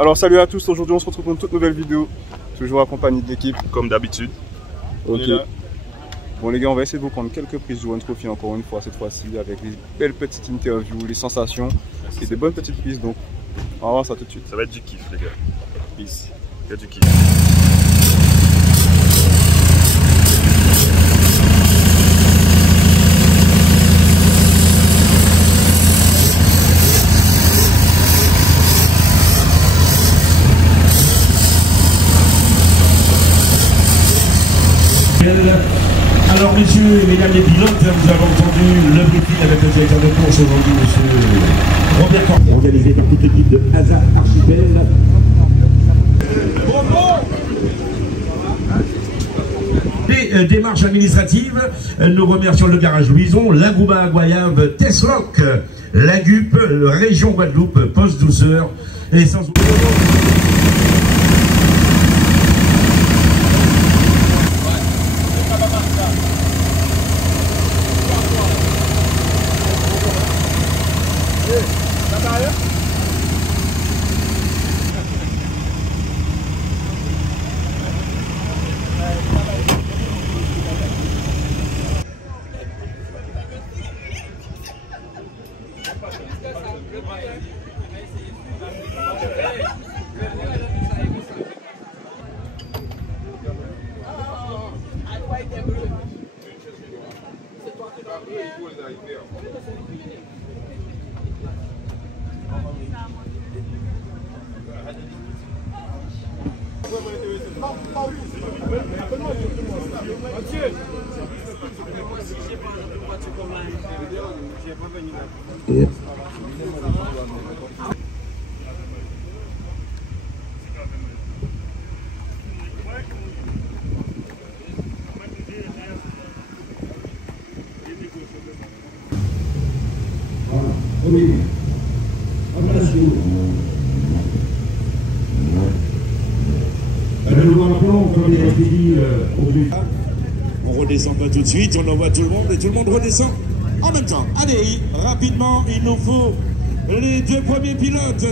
Alors salut à tous, aujourd'hui on se retrouve pour une toute nouvelle vidéo, toujours accompagné de l'équipe. Comme d'habitude. Ok. Bon les gars, on va essayer de vous prendre quelques prises du One Trophy encore une fois, cette fois-ci, avec des belles petites interviews, les sensations et des bonnes petites prises. Donc on va voir ça tout de suite. Ça va être du kiff les gars. Peace. Il y a du kiff. Alors messieurs et mesdames les pilotes, vous avez entendu le briefing avec le directeur de course aujourd'hui, monsieur Robert Cornet, organisé par toute l'équipe de Hazard Archipel. Les démarches administratives, nous remercions le garage Louison, la Gouba à Goyave, Tesloc, la GUP, région Guadeloupe, Poste Douceur et sans oublier... Oui. Nous rappelons, comme il a été dit au début. On redescend pas tout de suite, on envoie tout le monde et tout le monde redescend en même temps. Allez, rapidement, il nous faut les deux premiers pilotes.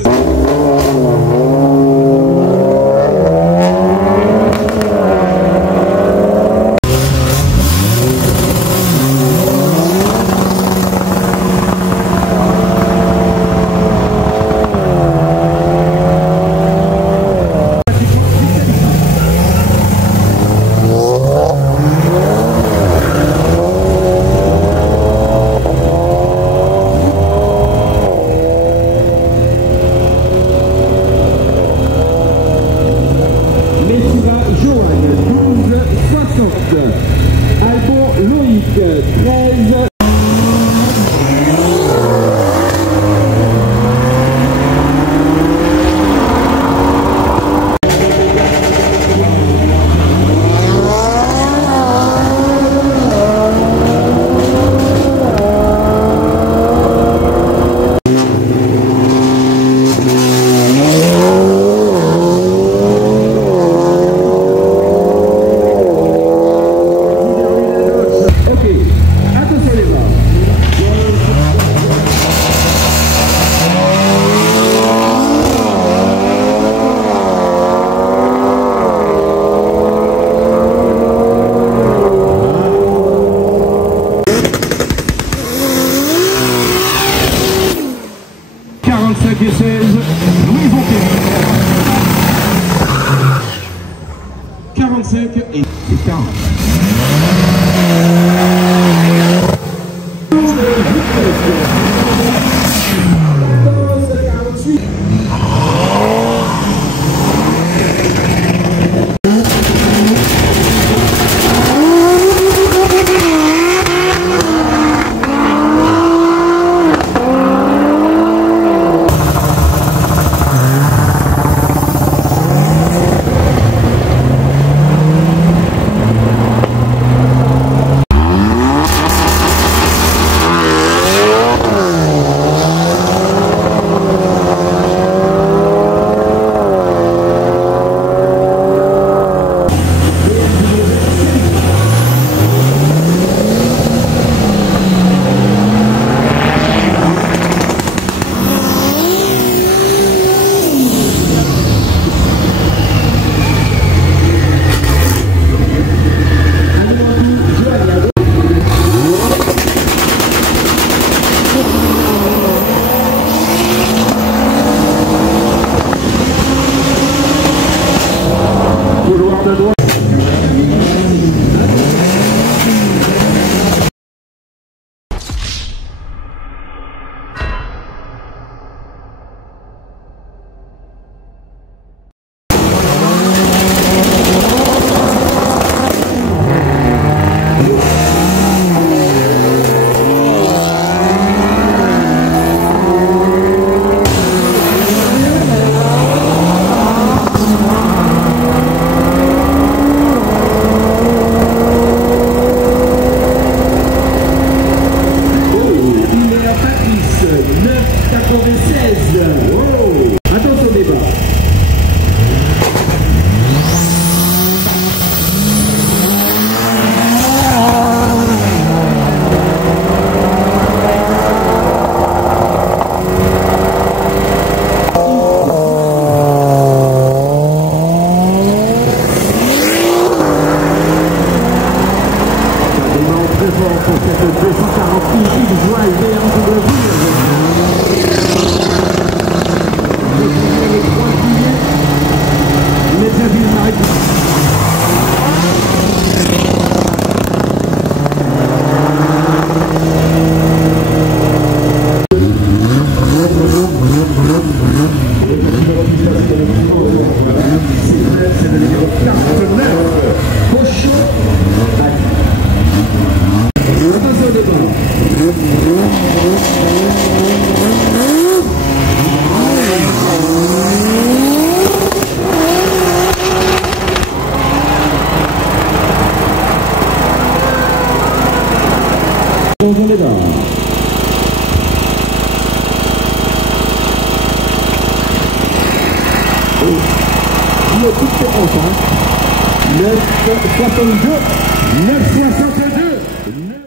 et Pétain.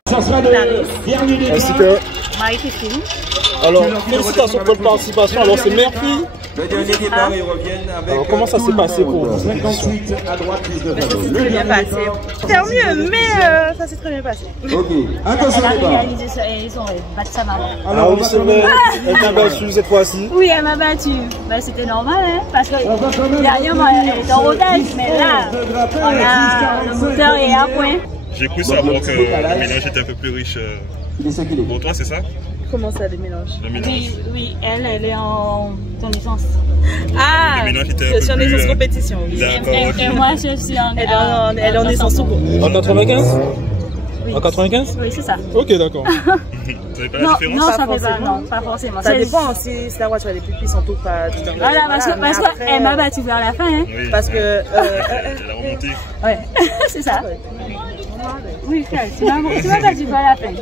Ça sera le dernier débat. Ainsi que Marie-Christine. Alors, félicitations pour votre participation. Alors, c'est Murphy. Le dernier départ, ils reviennent avec. Alors, comment ça s'est passé pour vous? 58 à droite, plus de Ça s'est très bien passé. C'était mieux, mais ça s'est très bien passé. Ok, attention Elle a départ. réalisé ça et ils ont battu sa maman. Alors, oui, c'est vrai. Elle t'a battu cette fois-ci. Oui, elle m'a battu. Ben, c'était normal, hein, parce que derrière, elle était en rodage, mais là, on a le moteur est à point. J'ai cru savoir que le mélange était un peu plus riche. Pour toi, c'est ça? Comment ça, les mélanges? Le mélange. Oui, elle est en licence. Ah, Le mélange était un peu sur plus, licence compétition. Oui. D'accord. Et moi, je suis en Elle est en licence tout court. En 95? Oui. En 95? Oui, c'est ça. Ok, d'accord. Vous savez pas la Non, différence? non, ça fait pas, forcément. non, pas forcément. Ça dépend si la voiture elle est plus puissante ou pas. Voilà, parce qu'elle m'a battu vers la fin, hein. Oui. Parce que. Elle a remonté. Ouais, c'est ça. Oui, Clarisse, tu m'as battu vers la fin.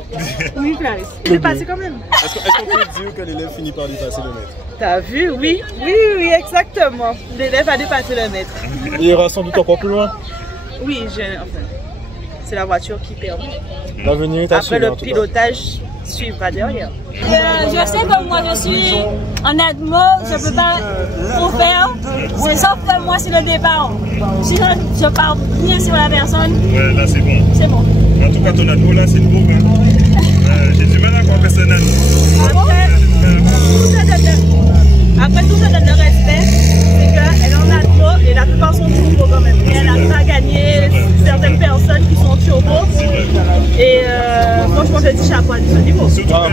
Oui, Clarisse. C'est passé quand même. Est-ce qu'on peut dire que l'élève finit par dépasser le maître? T'as vu? Oui, oui, exactement. L'élève a dépassé le maître. Il ira sans doute encore plus loin. Oui, enfin, c'est la voiture qui perd. L'avenir est Après, assuré. le pilotage suivra derrière. Je sais que moi je suis en Admo, je ne peux pas trop faire. C'est sauf que moi c'est le départ. Si je pars bien sur la personne, Ouais, là, c'est bon. c'est bon. En tout cas, ton ado, là, c'est nouveau. Hein. J'ai du mal à croire que c'est un ado. Après, tout ça donne le respect, c'est qu'elle en a trop et la plupart sont nouveaux quand même. Et elle n'a pas gagné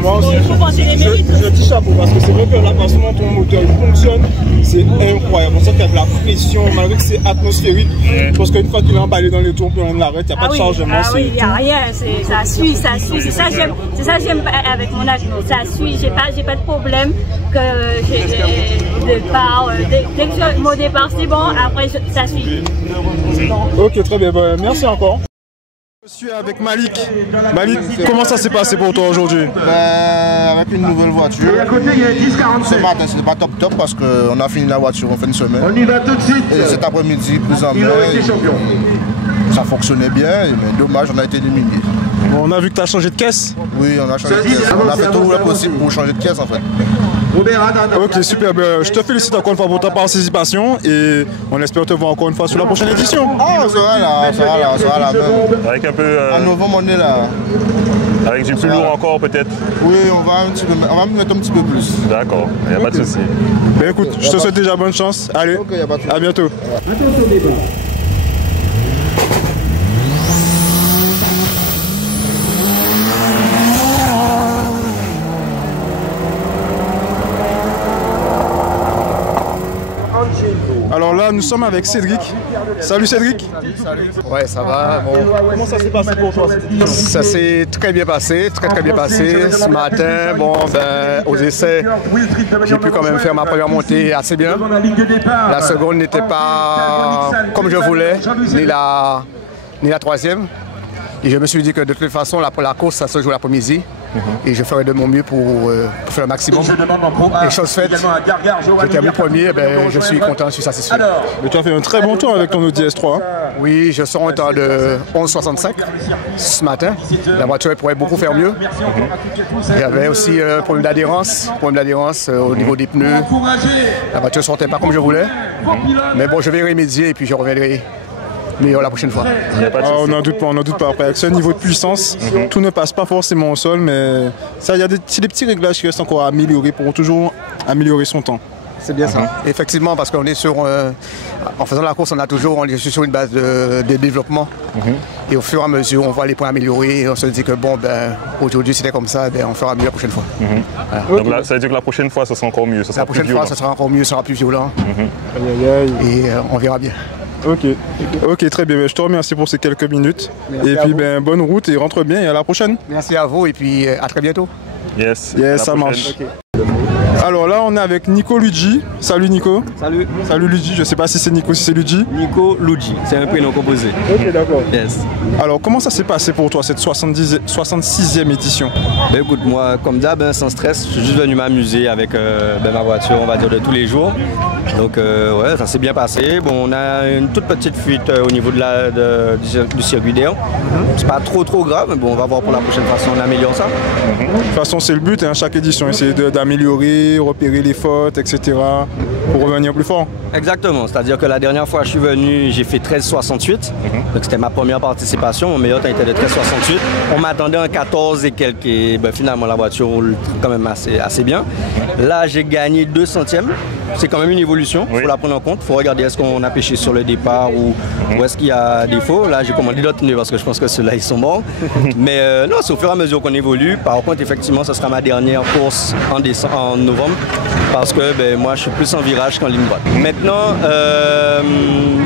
Moi aussi, Il faut penser les mérites. je dis chapeau parce que c'est vrai que la façon dont ton moteur fonctionne, c'est incroyable. On sent qu'il y a de la pression, malgré que c'est atmosphérique. Parce qu'une fois qu'il est emballé dans les tours, puis on l'arrête, il n'y a pas de chargement. Ah oui, il n'y a rien, ça suit. C'est ça que j'aime avec mon Atmos. Ça suit, j'ai pas de problème que j'ai de départ. Dès que mon départ c'est bon, après ça suit. Ok, très bien, merci encore. Je suis avec Malik. Malik, comment ça s'est passé pour toi aujourd'hui? Avec une nouvelle voiture. Ce matin, c'était pas top parce qu'on a fini la voiture en fin de semaine. On y va tout de suite. Et cet après-midi, plus en main, ça fonctionnait bien, mais dommage, on a été éliminé. Bon, on a vu que tu as changé de caisse. Oui, on a changé de caisse. On a fait tout le possible pour changer de caisse en fait. Ok, super. Je te félicite encore une fois pour ta participation et on espère te voir encore une fois sur la prochaine édition. Ah, on sera là même. Avec un peu. En novembre, on est là. Avec du plus lourd encore peut-être. Oui, on va me mettre un petit peu plus. D'accord, il n'y a pas de souci. Ben écoute, je te souhaite déjà bonne chance. Allez, à bientôt. Attention débat. Alors là, nous sommes avec Cédric. Salut Cédric. Salut. Ouais, ça va. Bon. Comment ça s'est passé pour toi? Ça s'est très bien passé, très bien passé. Ce matin, bon, aux essais, j'ai pu quand même faire ma première montée assez bien. La seconde n'était pas comme je voulais, ni la troisième. Et je me suis dit que de toute façon, la course, ça se joue l'après-midi. Et je ferai de mon mieux pour faire le maximum. Et chose faite, j'ai terminé premier, je suis content sur ça, c'est sûr. Mais tu as fait un très bon tour avec ton Audi S3. Oui, je sors un temps de 11,65 ce matin. La voiture pourrait beaucoup faire mieux. J'avais aussi un problème d'adhérence au niveau des pneus. La voiture ne sortait pas comme je voulais. Mais bon, je vais remédier et puis je reviendrai meilleur la prochaine fois. On n'en doute pas. Après, avec ce niveau de puissance, tout ne passe pas forcément au sol, mais il y a des petits réglages qui restent encore à améliorer pour toujours améliorer son temps. C'est bien ça. Effectivement, parce qu'on est sur, en faisant la course, on est sur une base de développement. Et au fur et à mesure, on voit les points améliorés et on se dit que bon, aujourd'hui c'était comme ça, on fera mieux la prochaine fois. Voilà. Donc là, ça veut dire que la prochaine fois, ce sera encore mieux. La prochaine fois, ce sera encore mieux, ce sera plus violent. Et on verra bien. Ok, très bien. Je te remercie pour ces quelques minutes. Merci et puis bonne route et rentre bien et à la prochaine. Merci à vous et puis à très bientôt. Yes, ça marche. Okay. Alors là, on est avec Nico Luigi. Salut Nico. Salut. Salut Luigi. Je sais pas si c'est Nico, si c'est Luigi. Nico Luigi, c'est un prénom composé. Ok, d'accord. Yes. Alors, comment ça s'est passé pour toi cette 66e édition? Écoute, moi, comme d'hab, sans stress, je suis juste venu m'amuser avec ma voiture, on va dire, de tous les jours. Donc, ouais, ça s'est bien passé. Bon, on a une toute petite fuite au niveau du circuit d'air. C'est pas trop grave, mais bon, on va voir pour la prochaine fois si on améliore ça. De toute façon, c'est le but, hein, chaque édition, essayer d'améliorer, repérer les fautes, etc. pour revenir plus fort. Exactement, c'est-à-dire que la dernière fois je suis venu, j'ai fait 13,68. Donc c'était ma première participation, mon meilleur temps était de 13,68. On m'attendait en 14 et quelques, et finalement la voiture roule quand même assez bien. Là j'ai gagné 2 centièmes, c'est quand même une évolution, il faut la prendre en compte, il faut regarder est-ce qu'on a pêché sur le départ ou est-ce qu'il y a défaut. Là j'ai commandé d'autres pneus parce que je pense que ceux-là ils sont morts. Mais non, c'est au fur et à mesure qu'on évolue. Par contre effectivement ce sera ma dernière course en novembre parce que moi je suis plus en virage qu'en ligne droite. Maintenant,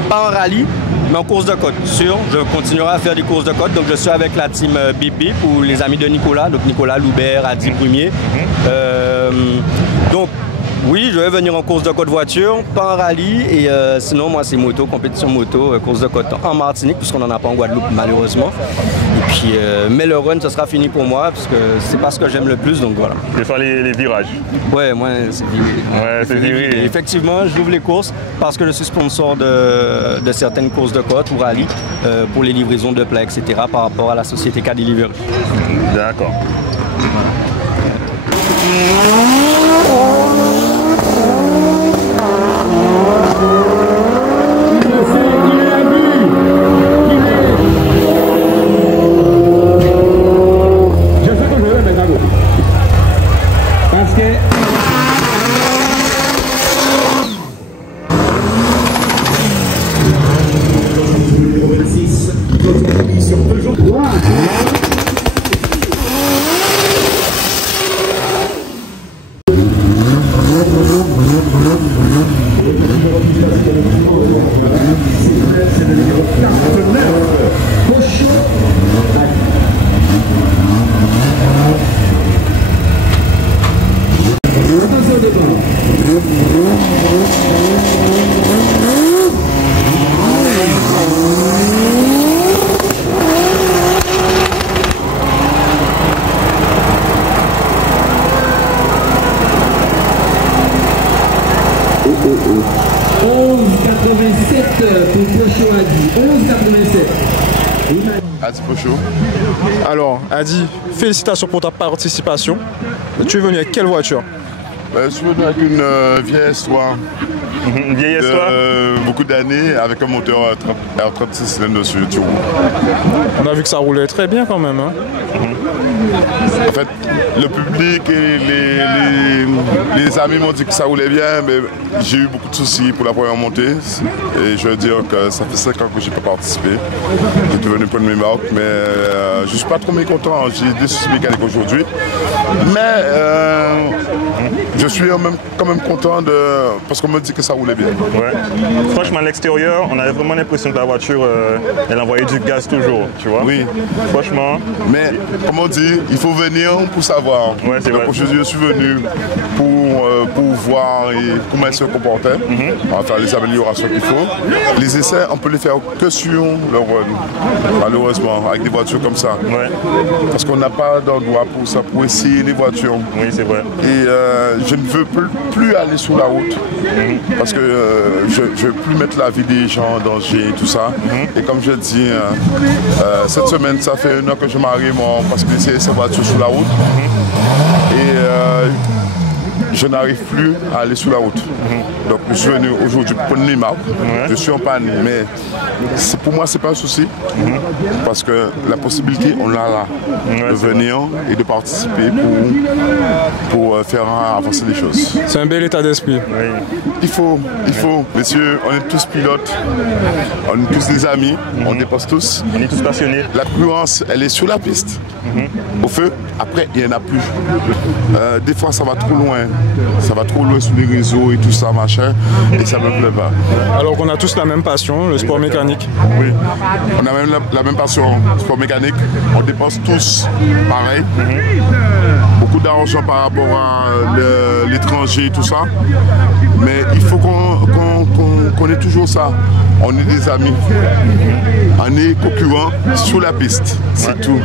pas en rallye, mais en course de côte. Sûr, je continuerai à faire des courses de côte. Donc je suis avec la team Bip Bip ou les amis de Nicolas, donc Nicolas Loubert, Adi Brumier. Donc oui, je vais venir en course de côte voiture, pas en rallye. Et sinon, moi, c'est moto, compétition moto, course de côte en Martinique, puisqu'on n'en a pas en Guadeloupe, malheureusement. Et puis, mais le run, ce sera fini pour moi, parce que c'est pas ce que j'aime le plus, donc voilà. Je vais faire les virages. Ouais, moi, c'est viré. Ouais, c'est viré. Effectivement, j'ouvre les courses parce que je suis sponsor de certaines courses de côte ou rallye pour les livraisons de plats, etc., par rapport à la société K-Delivery. D'accord. C'est le numéro 49, Pocho. Adi Pocho. Alors, Adi, félicitations pour ta participation. Tu es venu avec quelle voiture? Je suis venu avec une vieille histoire. Une vieille histoire beaucoup d'années avec un moteur à 36 cylindres dessus. On a vu que ça roulait très bien quand même. Hein. En fait, le public et les amis m'ont dit que ça roulait bien, mais j'ai eu beaucoup de soucis pour la première montée. Et je veux dire que ça fait 5 ans que je n'ai pas participé. J'étais venu prendre mes marques, mais je ne suis pas trop mécontent. J'ai des soucis mécaniques aujourd'hui. Mais je suis quand même content parce qu'on me dit que ça roulait bien. Ouais. Franchement, à l'extérieur, on avait vraiment l'impression que la voiture, elle envoyait du gaz toujours, tu vois. Oui. Franchement. Mais, comme on dit, il faut venir pour savoir. Ouais, c'est vrai. Je suis venu pour voir et comment elle se comportait. On va faire les améliorations qu'il faut. Les essais, on peut les faire que sur le run, malheureusement, avec des voitures comme ça. Ouais. Parce qu'on n'a pas d'endroit pour ça, pour essayer les voitures. Oui, c'est vrai. Et je ne veux plus aller sur la route parce que je ne veux plus mettre la vie des gens en danger et tout ça. Et comme je dis, cette semaine, ça fait 1 an que je marie parce que j'ai ces voitures sur la route. Et je n'arrive plus à aller sur la route. Donc je suis venu aujourd'hui pour prendre les marques. Je suis en panne, mais pour moi, c'est pas un souci. Parce que la possibilité, on l'a là, de venir et de participer pour faire avancer les choses. C'est un bel état d'esprit. Oui. Il faut. Messieurs, on est tous pilotes, on est tous des amis, on dépasse tous. On est tous passionnés. La concurrence, elle est sur la piste. Au feu, après, il n'y en a plus. Des fois, ça va trop loin. Ça va trop loin sur les réseaux et tout ça, machin, et ça me plaît pas. Alors qu'on a tous la même passion, le sport mécanique. Oui, on a même la même passion, le sport mécanique. On dépense tous pareil. Beaucoup d'argent par rapport à l'étranger et tout ça. Mais il faut qu'on ait toujours ça. On est des amis. On est concurrents sur la piste. C'est tout.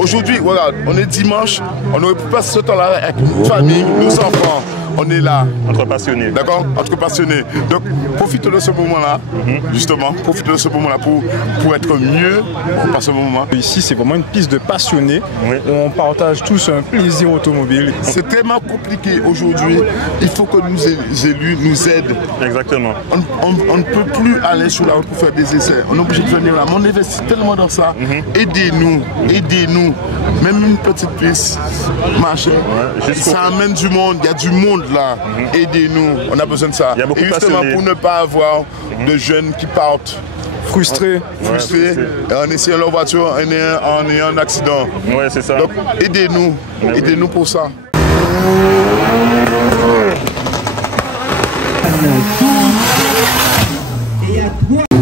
Aujourd'hui, regarde, on est dimanche. On aurait pu passer ce temps-là avec notre famille, nos enfants. On est là. Entre passionnés. D'accord? Entre passionnés. Donc, profite de ce moment-là, justement. Profite de ce moment-là pour être mieux par ce moment. Ici, c'est vraiment une piste de passionnés. Oui. On partage tous un plaisir automobile. C'est tellement compliqué aujourd'hui. Il faut que nos élus nous aident. Exactement. On ne peut plus aller sur la route pour faire des essais. On est obligé de venir là. Mais on investit tellement dans ça. Aidez-nous. Aidez-nous. Même une petite piste, machin. Ouais, ça amène du monde. Il y a du monde là. Aidez-nous. On a besoin de ça. Et justement pour ne pas avoir de jeunes qui partent frustrés, en essayant leur voiture, en ayant un accident. Ouais, c'est ça. Donc aidez-nous. Aidez-nous pour ça.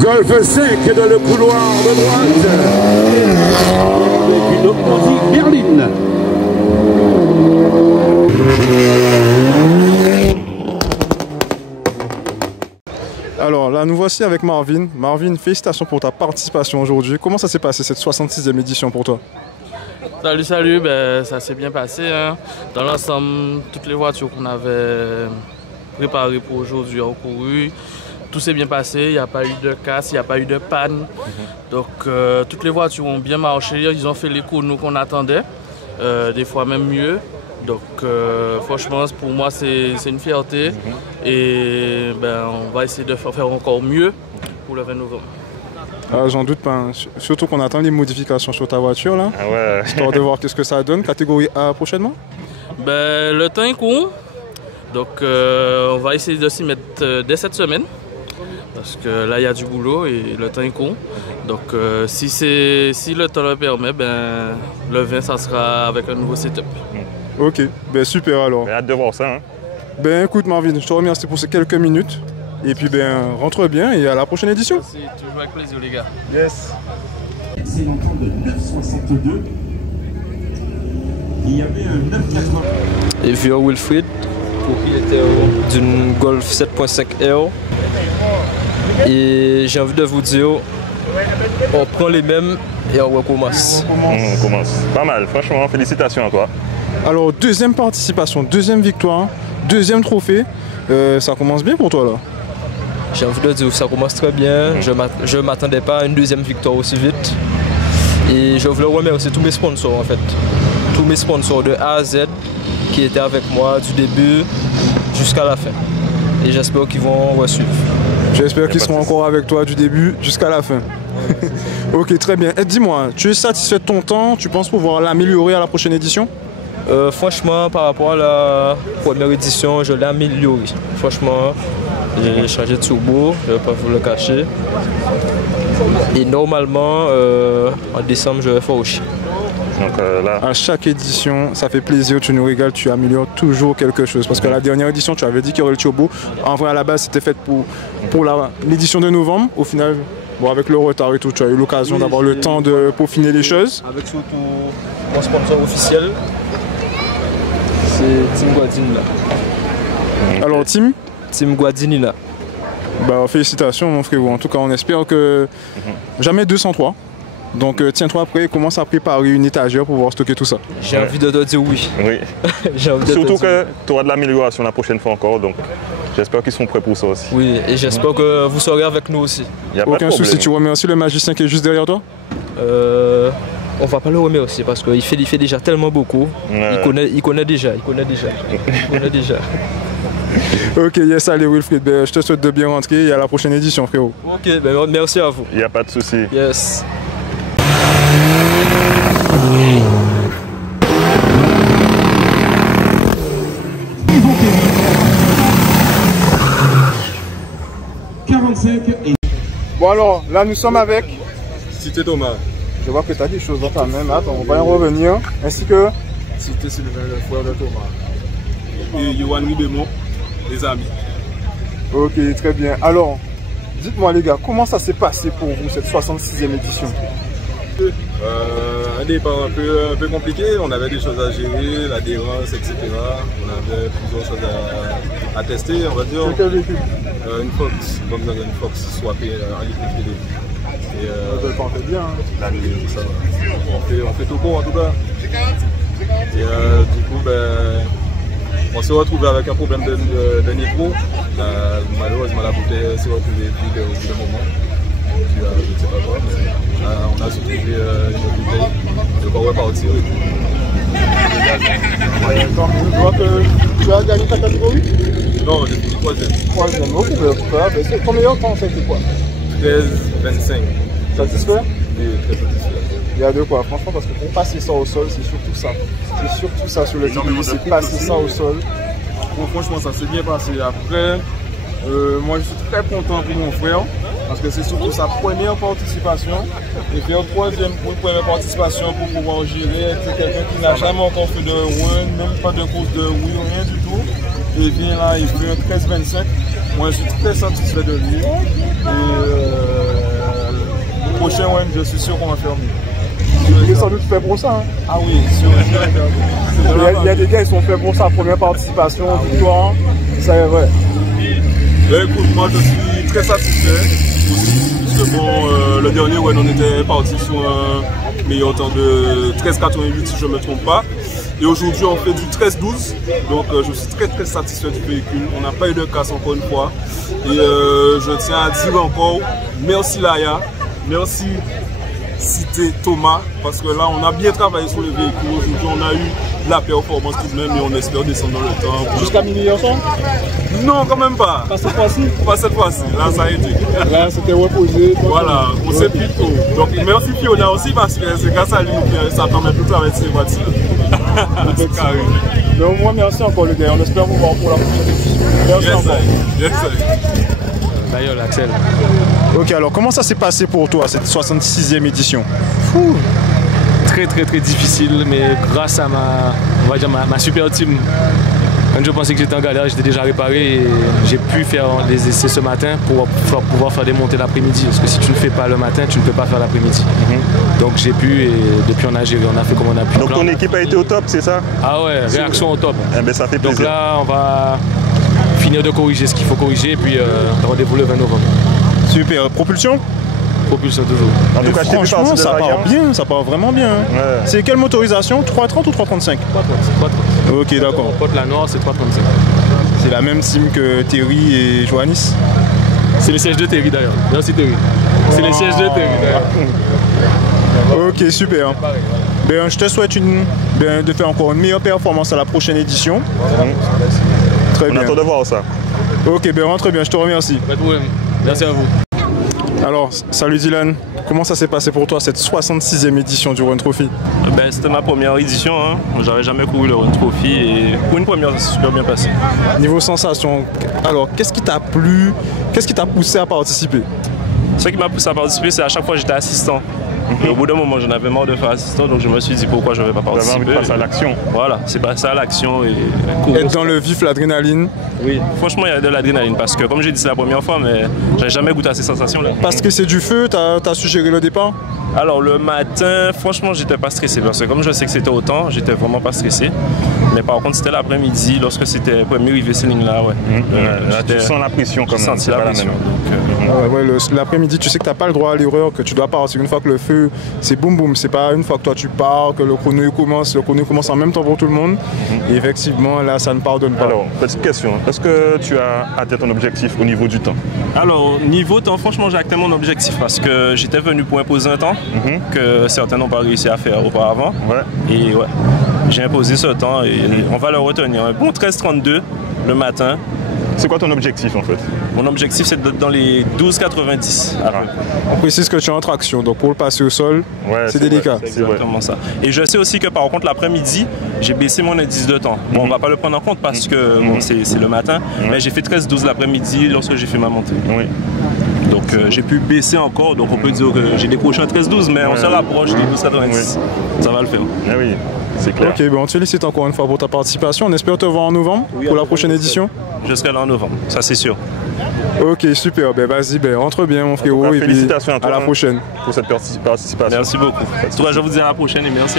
Golf 5 dans le couloir de droite. Avec une Audi berline. Alors là, nous voici avec Marvin. Marvin, félicitations pour ta participation aujourd'hui. Comment ça s'est passé cette 66e édition pour toi? Salut, ben, ça s'est bien passé. Hein. Dans l'ensemble, toutes les voitures qu'on avait préparées pour aujourd'hui ont couru. Tout s'est bien passé, il n'y a pas eu de casse, il n'y a pas eu de panne. Donc toutes les voitures ont bien marché, ils ont fait les chronos qu'on attendait, des fois même mieux. Donc franchement, pour moi, c'est une fierté. Et ben, on va essayer de faire encore mieux pour le 20 novembre. Ah, j'en doute pas, surtout qu'on attend les modifications sur ta voiture là, histoire de voir qu'est-ce que ça donne. Catégorie A prochainement? Ben, le temps est court, donc on va essayer de s'y mettre dès cette semaine. Parce que là, il y a du boulot et le temps est court. Donc, si le temps le permet, ben, le 20, ça sera avec un nouveau setup. Ok, ben super alors. J'ai hâte de voir ça. Hein. Ben écoute Marvin, je te remercie pour ces quelques minutes. Et puis ben rentre bien et à la prochaine édition. C'est toujours avec plaisir les gars. Yes. Excellent temps de 9,62. Il y avait un 9,80. Et Vieux Wilfried, propriétaire d'une Golf 7.5 R. Et j'ai envie de vous dire, on prend les mêmes et on recommence. On commence. Pas mal, franchement, félicitations à toi. Alors deuxième participation, deuxième victoire, deuxième trophée. Ça commence bien pour toi là? J'ai envie de dire que ça commence très bien. Je ne m'attendais pas à une deuxième victoire aussi vite. Et je voulais remercier tous mes sponsors en fait. Tous mes sponsors de A à Z qui étaient avec moi du début jusqu'à la fin. Et j'espère qu'ils vont suivre. J'espère qu'ils seront encore avec toi du début jusqu'à la fin. Ok, très bien. Et dis-moi, tu es satisfait de ton temps? Tu penses pouvoir l'améliorer à la prochaine édition? Franchement, par rapport à la première édition, je l'ai amélioré. Franchement, j'ai changé de turbo, je ne vais pas vous le cacher. Et normalement, en décembre, je vais faire aussi. Donc là... À chaque édition, ça fait plaisir, tu nous régales, tu améliores toujours quelque chose. Parce que la dernière édition, tu avais dit qu'il y aurait le turbo. En vrai, à la base, c'était fait pour l'édition de novembre. Au final, bon, avec le retard et tout, tu as eu l'occasion d'avoir le temps de peaufiner les choses. Avec surtout mon sponsor officiel, c'est Team Guadini là. Alors, Team Guadini là. Bah, félicitations mon frérot. En tout cas, on espère que jamais 203. Donc tiens-toi prêt et commence à préparer une étagère pour pouvoir stocker tout ça. J'ai envie de te dire oui. Oui. Surtout que tu auras de l'amélioration la prochaine fois encore, donc j'espère qu'ils sont prêts pour ça aussi. Oui, et j'espère que vous serez avec nous aussi. Aucun souci, tu remercies le magicien qui est juste derrière toi? On va pas le remercier parce qu'il fait déjà tellement beaucoup. Ouais. Il connaît déjà. Ok, yes, allez Wilfried, je te souhaite de bien rentrer et à la prochaine édition frérot. Ok, merci à vous. Il n'y a pas de souci. Yes. Bon alors, là nous sommes avec Cité Thomas. Je vois que tu as des choses dans ta main, attends, on va y revenir. Ainsi que Cité Sylvain, le frère de Thomas. Et Yohan Ribemont, les amis. Ok, très bien. Alors, dites-moi les gars, comment ça s'est passé pour vous cette 66e édition? Un départ un peu compliqué, on avait des choses à gérer, l'adhérence, etc. On avait plusieurs choses à tester, on va dire. C'est quel véhicule? Une Fox, Volkswagen Fox swappée en liquide. Et on fait bien. Hein. Ça, on fait tout court en tout cas. Et du coup, on s'est retrouvé avec un problème de nitro. Malheureusement, la bouteille s'est retrouvée vide au bout d'un moment. Je ne sais pas quoi, mais on a trouvé une bouteille. Donc on va partir. Je vois que tu as gagné ta catégorie? Non, j'ai fini troisième. Troisième, ok, c'est ton meilleur temps, c'était quoi? 13,25. Satisfait? Oui, très satisfait. Il y a de quoi, franchement, parce que pour passer ça au sol, c'est surtout ça. C'est surtout ça sur le TDI, c'est passer ça au sol. Bon, franchement, ça s'est bien passé. Après, moi je suis très content pour mon frère, parce que c'est surtout sa première participation. Et faire troisième pour une première participation pour pouvoir gérer, c'est quelqu'un qui n'a jamais encore fait de run, même pas de course de wheel, rien du tout. Et bien là, il fait un 13,25. Moi je suis très satisfait de lui. Et le prochain run, je suis sûr qu'on va faire mieux. Il est sans doute fait pour ça. Hein. Ah oui, sûr. Il y a des gars qui sont faits pour ça, première participation, victoire. Ça est vrai. Écoute, moi je suis très satisfait aussi, parce que bon, le dernier, ouais, on était parti sur un meilleur temps de 13,88 si je ne me trompe pas. Et aujourd'hui on fait du 13,12, donc je suis très satisfait du véhicule. On n'a pas eu de casse encore une fois. Et je tiens à dire encore, merci Laïa, merci Cité Thomas, parce que là on a bien travaillé sur le véhicule. Aujourd'hui on a eu la performance tout de même et on espère descendre dans le temps. Jusqu'à minuit hier soir? Non, quand même pas. Pas cette fois-ci? Pas cette fois-ci, là ça a été. Là c'était reposé. Voilà, on sait plus tôt. Donc merci Fiona aussi parce que c'est grâce à lui que ça permet plus de travailler ces voitures. C'est carré. Mais au moins merci encore les gars, on espère vous voir pour la prochaine édition. Merci encore. Yes, D'ailleurs, Axel. Ok, alors comment ça s'est passé pour toi cette 66e édition? Très difficile, mais grâce à ma super team Quand je pensais que j'étais en galère, j'étais déjà réparé et j'ai pu faire les essais ce matin pour pouvoir faire des montées l'après-midi. Parce que si tu ne fais pas le matin, tu ne peux pas faire l'après-midi. Donc j'ai pu et depuis on a géré, on a fait comme on a pu. Donc ton équipe a été au top, c'est ça? Ah ouais, réaction au top. Eh ben, ça fait plaisir. Donc là, on va finir de corriger ce qu'il faut corriger et puis rendez-vous le 20 novembre. Super, propulsion? Propulsion toujours. En tout cas, franchement, ça part bien, ça part vraiment bien. Hein. Ouais. C'est quelle motorisation? 330 ou 335? 330. Ok, d'accord. Mon pote la Noire, c'est 335. C'est la même team que Terry et Johannis? C'est les sièges de Terry d'ailleurs. Merci Terry. C'est les sièges de Terry d'ailleurs. Ok, super. Ben, je te souhaite de faire encore une meilleure performance à la prochaine édition. Très bien. On attend de voir ça. Ok, ben rentre bien, je te remercie. Pas de problème. Merci à vous. Alors, salut Dylan, comment ça s'est passé pour toi cette 66e édition du Run Trophy? Ben, c'était ma première édition, hein. J'avais jamais couru le Run Trophy et pour une première, ça s'est super bien passé. Niveau sensation, alors qu'est-ce qui t'a plu? Qu'est-ce qui t'a poussé à participer? Ce qui m'a poussé à participer, c'est à chaque fois j'étais assistant. Et au bout d'un moment, j'en avais marre de faire assistant, donc je me suis dit pourquoi je ne vais pas participer. J'avais envie de passer à l'action. Voilà, c'est passer à l'action et être dans le vif, l'adrénaline. Oui, franchement, il y a de l'adrénaline parce que, comme j'ai dit, c'est la première fois, mais j'ai jamais goûté à ces sensations-là. Parce que c'est du feu, t'as su gérer le départ? Alors, le matin, franchement, j'étais pas stressé parce que, comme je sais que c'était au temps, j'étais vraiment pas stressé. Mais par contre, c'était l'après-midi, lorsque c'était premier rivé ces lignes-là, ouais. Là, tu sens la pression quand même. C'est la pression. L'après-midi, tu sais que tu n'as pas le droit à l'erreur, que tu dois partir une fois que le feu, c'est boum boum. C'est pas une fois que toi tu pars, que le chrono commence en même temps pour tout le monde. Et effectivement, là, ça ne pardonne pas. Alors, petite question, est-ce que tu as atteint ton objectif au niveau du temps? Alors, niveau temps, franchement, j'ai atteint mon objectif parce que j'étais venu pour imposer un temps que certains n'ont pas réussi à faire auparavant. Et ouais, j'ai imposé ce temps et on va le retenir. Un bon 13h32 le matin. C'est quoi ton objectif en fait? Mon objectif c'est d'être dans les 12,90. On précise que tu es en traction, donc pour le passer au sol, c'est délicat. C'est exactement ça. Et je sais aussi que par contre l'après-midi, j'ai baissé mon indice de temps. Bon, on va pas le prendre en compte parce que bon, c'est le matin, mais j'ai fait 13-12 l'après-midi lorsque j'ai fait ma montée. Donc j'ai pu baisser encore, donc on peut dire que j'ai décroché un 13-12, mais on se rapproche des 12,90. Ça va le faire. Oui. C'est clair. Ok, bon, on te félicite encore une fois pour ta participation. On espère te voir en novembre pour la prochaine édition. Je serai là en novembre, ça c'est sûr. Ok, super. Ben vas-y, rentre bien mon frérot. Et félicitations à toi. À la prochaine. Pour cette participation. Merci beaucoup. En tout cas, je vous dis à la prochaine et merci.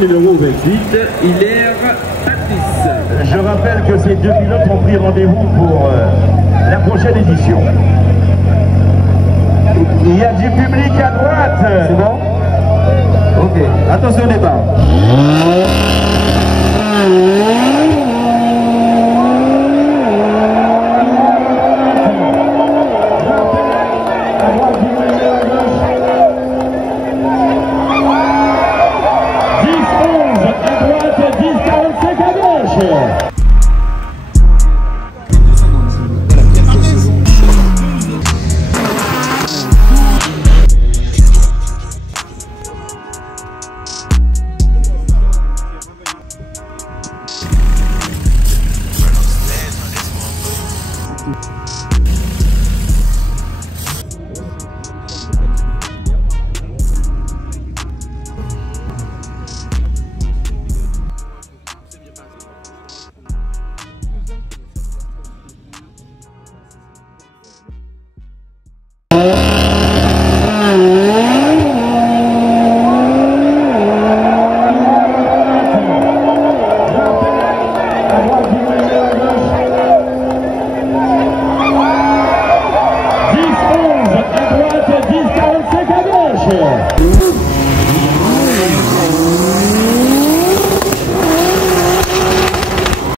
Numéro 28, Hilaire Patrice. Je rappelle que ces deux pilotes ont pris rendez-vous pour la prochaine édition. Il y a du public à droite. C'est bon? Ok, attention au départ.